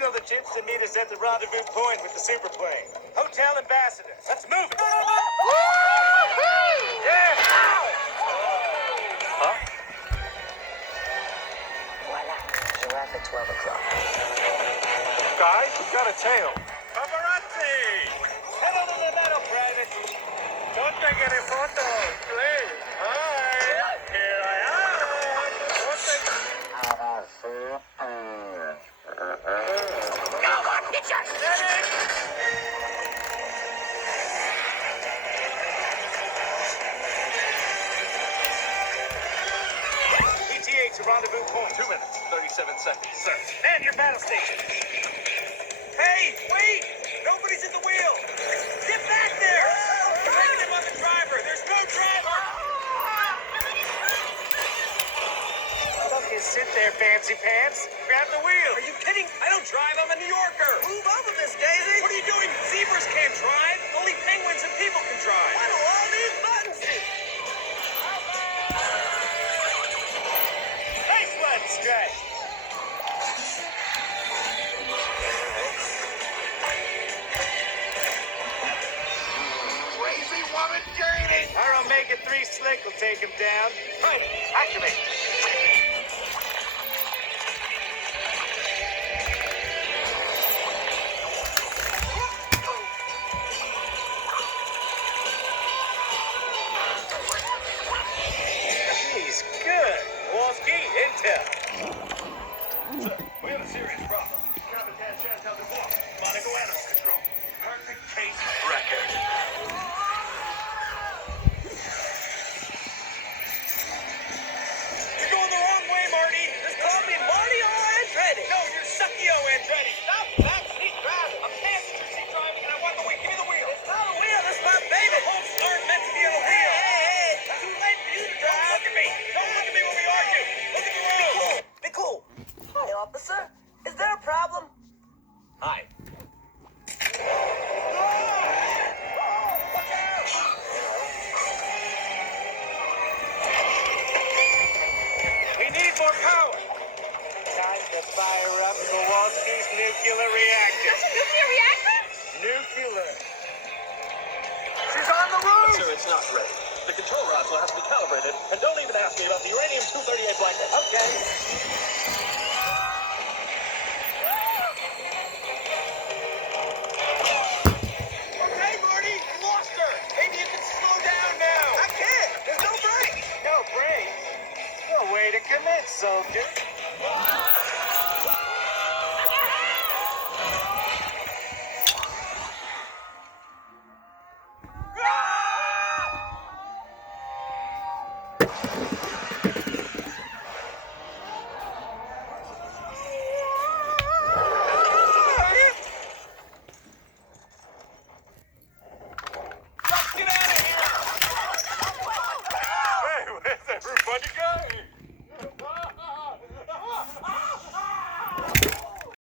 Signal the chips to meet us at the rendezvous point with the superplane. Hotel Ambassador. Let's move it. Yeah. Huh? Voila. Giraffe at 12 o'clock. Guys, we've got a tail. Paparazzi! Pedal to the metal, Private. Don't take any photos, please. Hi. Here I am. Don't take... No more pictures! ETA to rendezvous point. 2 minutes, 37 seconds, sir. Man your battle station. Hey, wait! Nobody's at the wheel! Get back there! Blame him on the driver! There's no driver! Don't you sit there, fancy pants. Grab the wheel. Are you kidding? I don't drive. I'm a New Yorker. Move over this, Daisy. What are you doing? Zebras can't drive. Only penguins and people can drive. Why do all these buttons do? Nice one, Stretch. Crazy woman gaining! Our Omega 3 Slick will take him down. Right, activate. He's good. Kowalski, intel. Sir, we have a serious problem. Capitan Chantal Dubois, Monaco animal control. Perfect case record. You're going the wrong way, Marty. This call me Marty O. Andretti. No, you're Sucky O. Andretti. Stop back seat driving. I'm passenger seat driving, and I want the wheel. Give me the wheel. It's not a wheel. It's my baby. The bolts aren't meant to be on a wheel. Hey, too late for you to drive. Don't look at me. Don't look at me when we argue. Look at the road. Be cool. Hi, officer. Is there a problem? Hi. We need more power. Time to fire up Kowalski's nuclear reactor. That's a nuclear reactor? Nuclear. She's on the roof. Sir, it's not ready. The control rods will have to be calibrated, and don't even ask me about the uranium-238 blanket. Okay. Okay, Marty, you lost her. Maybe you can slow down now. I can't. There's no brakes. No brakes? No way to commit, soldier.